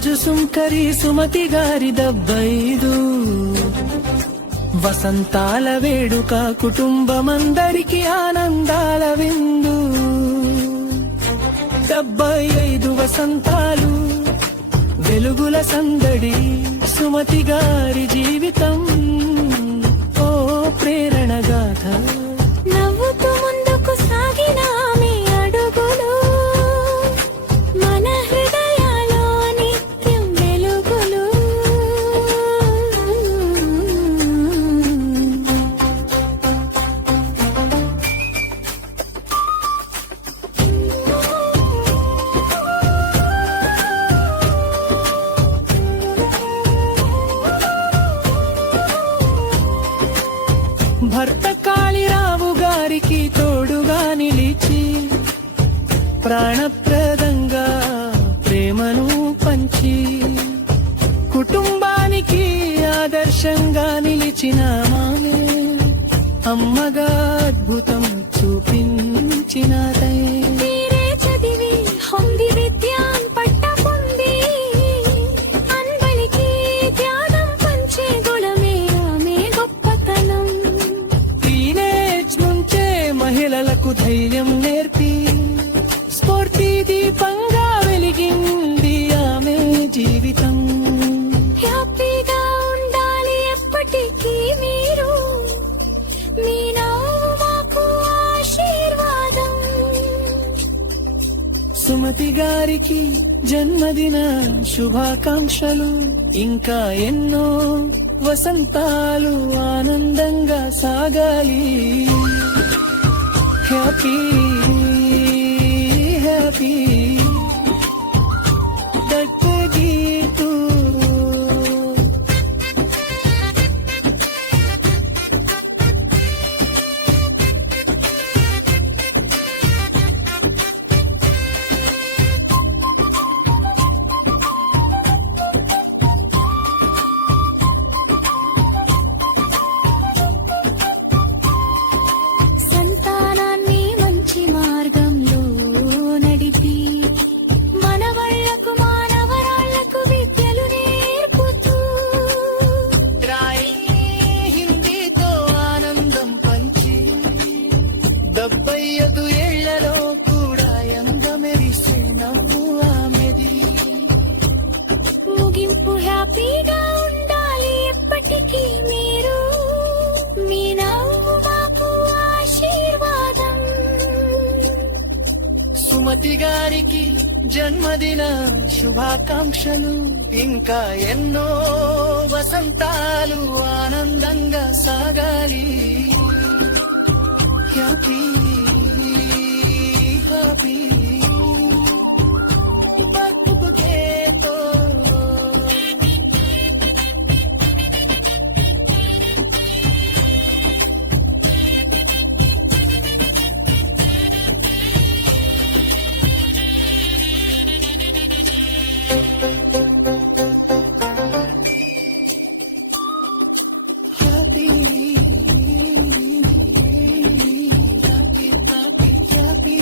రోజు సుంకరి సుమతి గారి 75 వసంతాల వేడుక కుటుంబమందరికి ఆనందాల విందు 75 వసంతాలు వెలుగుల సందడి సుమతి గారి జీవితం ఓ ప్రేరణ గాథ నవ్వుతూ ముందుకు సాగిన ఆమె అడుగులు మన హృదయాలో నిత్యం వెలుగులు భర్త కాళీరావు గారికి తోడుగా నిలిచి ప్రాణప్రదంగా ప్రేమను పంచి కుటుంబానికి ఆదర్శంగా నిలిచిన ఆమె అమ్మగా అద్భుతం చూపించిన తీరే చదివి హొంది విద్యాన్ పట్ట పొంది అన్బలికి త్యాగం పంచే గుణమే ఆమె గొప్పతనం టీనేజ్ నుంచే మహిళలకు ధైర్యం నేర్పి స్ఫూర్తి దీపంగా వెలిగింది ఆమె జీవితం హ్యాపీగా ఉండాలి ఎప్పటికీ మీరు మీ నవ్వు మాకు ఆశీర్వాదం సుమతి గారికి జన్మదిన శుభాకాంక్షలు ఇంకా ఎన్నో వసంతాలు ఆనందంగా సాగాలి హ్యాపీ హ్యాపీ గీతూ సంతానాన్ని మంచి మార్గంలో నడిపి మనవళ్లకు మానవరాళ్లకు విద్యలు నేర్పుతూ హిందీతో ఆనందం పంచి 75 ఏళ్లలో కూడా యంగ మెరిసే నవ్వు ఆమెది ముగింపు హ్యాపీగా ఉండాలి ఎప్పటికీ మీరు మీ నవ్వు మాకు ఆశీర్వాదం సుమతి గారికి జన్మదిన శుభాకాంక్షలు ఇంకా ఎన్నో వసంతాలు ఆనందంగా సాగాలి హ్యాపీ హ్యాపీ బతుకుకేతో happy happy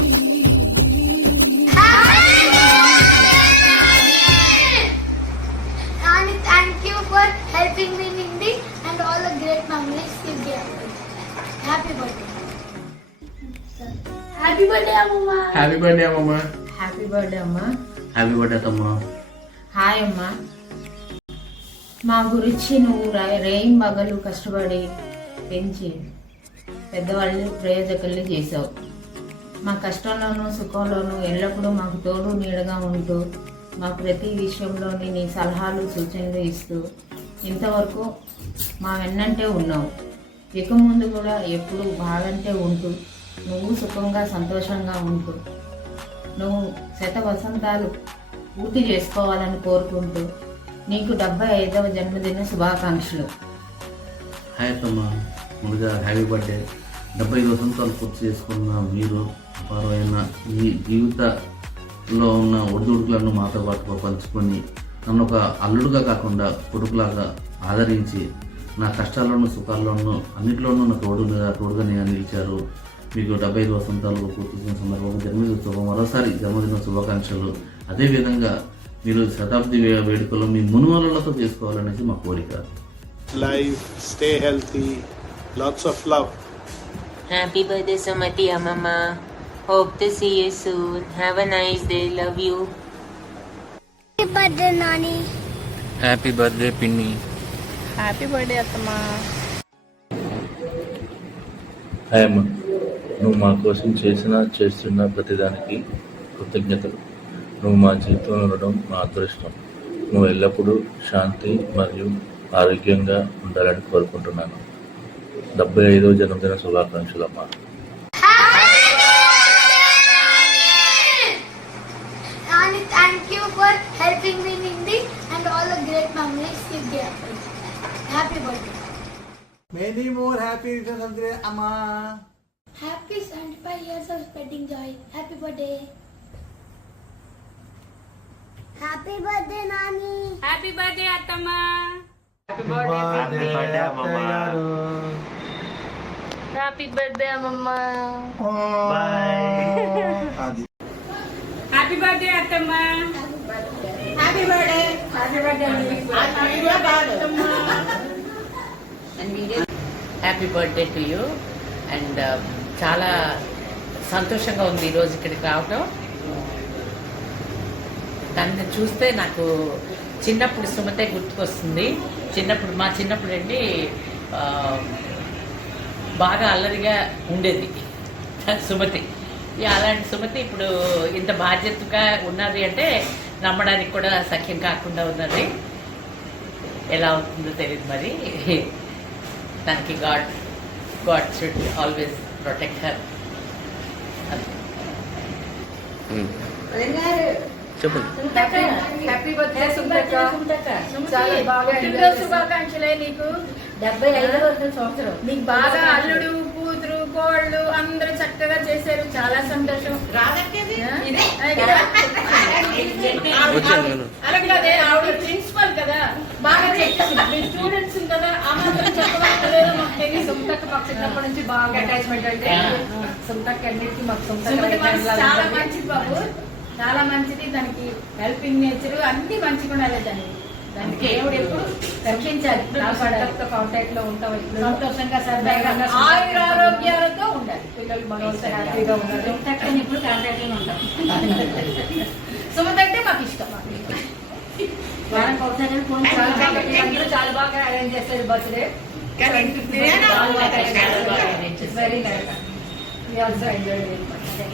And thank you for helping me in Hindi and all the great memories you gave me. Happy birthday. Happy birthday, Amma. Happy birthday అమ్మమ్మ. హ్యాపీ బర్త్డే అమ్మా. హ్యాపీ బర్త్డే తమ్మా. Hi అమ్మా. మా గురించి నువ్వు రేయిం మగలు కష్టపడి పెంచి పెద్దవాళ్ళు ప్రయోజకుల్ని చేసావు. మా కష్టంలోనూ సుఖంలోనూ ఎల్లప్పుడూ మాకు తోడు నీడగా ఉంటూ మా ప్రతి విషయంలోని నీ సలహాలు సూచనలు ఇస్తూ ఇంతవరకు మా వెన్నంటే ఉన్నావు. ఇక ముందు కూడా ఎప్పుడు బాగంటే ఉంటూ నువ్వు సుఖంగా సంతోషంగా ఉంటూ నువ్వు వసంతాలు పూర్తి చేసుకోవాలని కోరుకుంటూ నీకు 75వ జన్మదిన శుభాకాంక్షలు. హాయ్ తమ్మా. ముందుగా హ్యాపీ బర్త్డే. 75 వసంతాలు పూర్తి చేసుకున్న మీరు అపారమైన మీ జీవితంలో ఉన్న ఒడిదుడుకులను మాతో పాటు పంచుకొని నన్ను ఒక అల్లుడుగా కాకుండా కొడుకులాగా ఆదరించి నా కష్టాల్లోనూ సుఖాల్లోనూ అన్నింటిలోనూ నా తోడుగా నిలిచారు. మీకు 75 వసంతాలు పూర్తి చేసిన సందర్భంగా జన్మదిన మరోసారి జన్మదిన శుభాకాంక్షలు. అదేవిధంగా మీరు శతాబ్ది వేడుకలు మీ మునుమలతో చేసుకోవాలనేసి మా కోరిక. Life, stay healthy, lots of love. Happy birthday, Sumati Mama. Hope to see you soon. Have a nice day. Love you. Happy birthday, Nani. Happy birthday పిన్ని. హ్యాపీ బర్త్డే అత్తమ్మా. హాయ్ అమ్మ, నువ్వు మా కోసం చేస్తున్న ప్రతిదానికి కృతజ్ఞతలు. నువ్వు మా జీవితంలో ఉండడం మా అదృష్టం. నువ్వు ఎల్లప్పుడూ శాంతి మరియు ఆరోగ్యంగా ఉండాలని కోరుకుంటున్నాను. 75వ జన్మదిన శుభాకాంక్షలు అమ్మా. Nani, thank you for helping me in Hindi and all the great memories you gave me. Happy birthday. Many more happy returns of the day, Amma. Happy 75 years of spreading joy. Happy birthday. Happy birthday, Nani. Happy birthday అత్తమ్మా. Happy birthday, Amma. Happy birthday అమ్మమ్మ. Happy birthday అత్తమ్మా. Happy birthday. Happy birthday అత్తమ్మా. Happy birthday to you. And చాలా సంతోషంగా ఉంది ఈరోజు ఇక్కడికి రావటం. దాన్ని చూస్తే నాకు చిన్నప్పుడు సుమతే గుర్తుకొస్తుంది. మా చిన్నప్పుడు అండి బాగా అల్లరిగా ఉండేది సుమతి. అలాంటి సుమతి ఇప్పుడు ఇంత బాధ్యతగా ఉన్నది అంటే నమ్మడానికి కూడా సఖ్యం కాకుండా ఉన్నది. ఎలా అవుతుందో తెలియదు మరి. దానికి god should always protect her. చెప్పండి. హ్యాపీ బర్త్డే సుందక్క. చాలా బాగా శుభాకాంక్షలే నీకు. 75వ సంవత్సరం. నీకు బాగా అల్లుడు కూతురు కోళ్ళు అందరూ చక్కగా చేశారు. చాలా సంతోషం. అలాగే ఆవిడ ప్రిన్సిపల్ కదా, బాగా చేస్తుంది. స్టూడెంట్స్ కదా, ఆ మాత్రం చెప్పలేదో మాకు తెలియదు. సుంతక్క మాకు చిన్నప్పటి నుంచి బాగా అటాచ్మెంట్. అంటే సుంతక్క అన్నిటికీ మాకు చాలా మంచిది బాబు, చాలా మంచిది. దానికి హెల్పింగ్ నేచర్ అన్ని మంచిగా ఉండాలి. దానికి దేవుడు ఎప్పుడు రక్షించాలి. కాంటాక్ట్ లో ఉంటాం, సంతోషంగా సరదాగా ఆరోగ్యాలతో ఉండాలి. పిల్లలు మనోళ్ళు హ్యాపీగా ఉండాలి. సుమతక్కని ఇప్పుడు కాంటాక్ట్ లో ఉంటాం. సుమత అంటే మాకు ఇష్టం. చాలా బాగా అరేంజ్ చేస్తారు బర్త్డే. Very nice.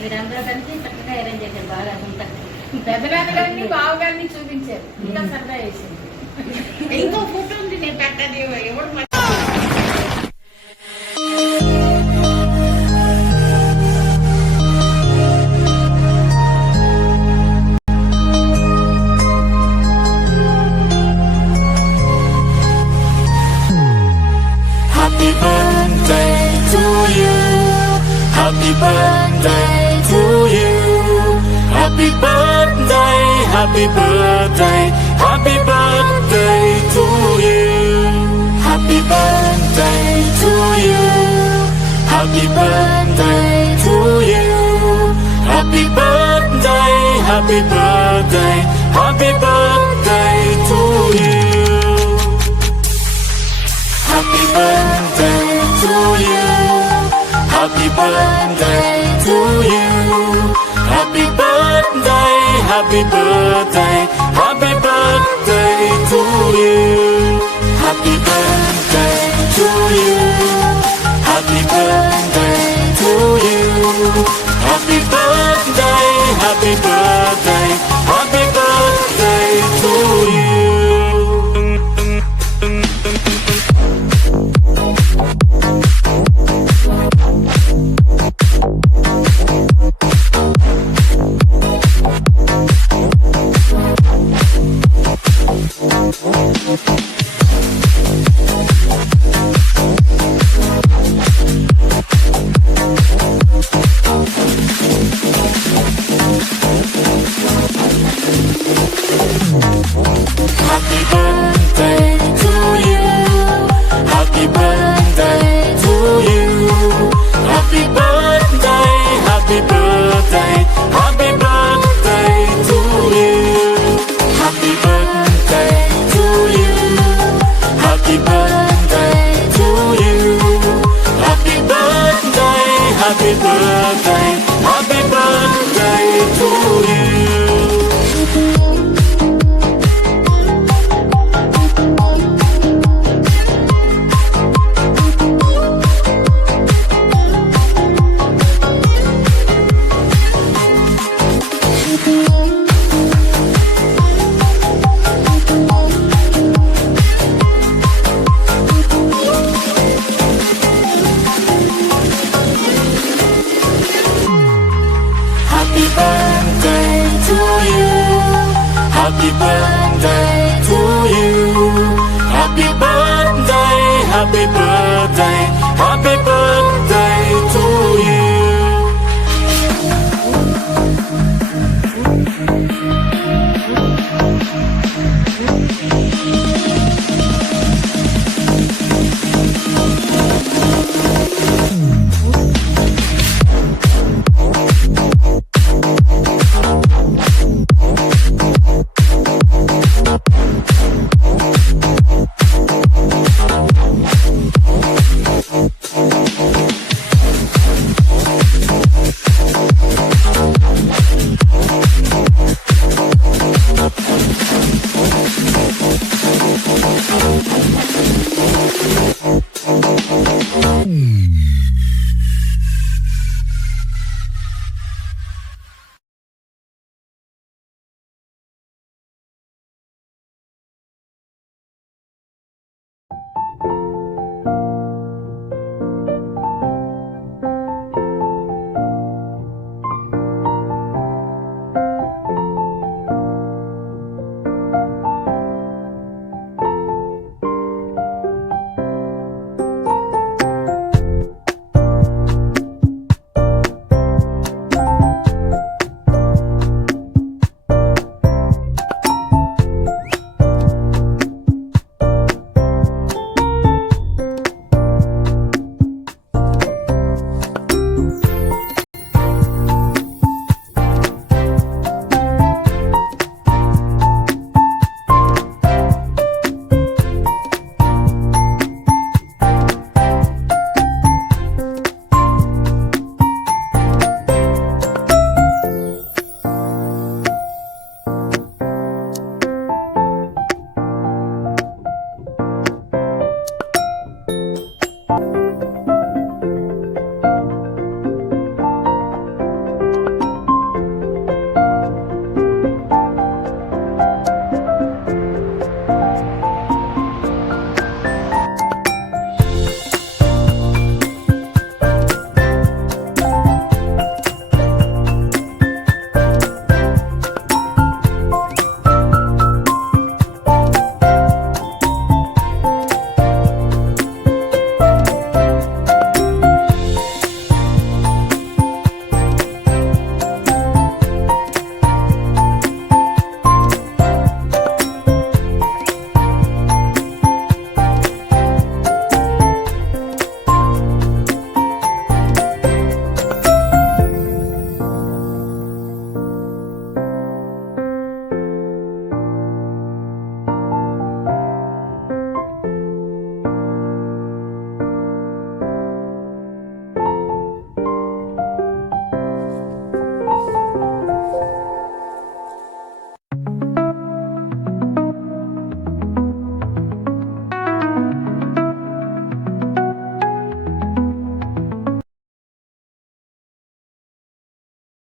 మీరందరూ కలిసి చక్కగా అరేంజ్ చేశారు బాగా. పెద్దనాన్న గారిని బావగారిని చూపించారు. ఇంకా సరదా వేసింది. ఇంకో ఫోటో ఉంది, నేను పెట్టది ఎవరు. Happy birthday to you. Happy birthday to you. Happy birthday, happy birthday, happy birthday to you. Happy birthday to you. Happy birthday to you. Happy birthday, happy birthday, happy birthday to you. Happy birthday to you. Happy birthday to you. Happy birthday, happy birthday, happy birthday to you. Happy birthday to you. Happy birthday to you. Happy birthday, happy birthday, happy birthday to you. Happy birthday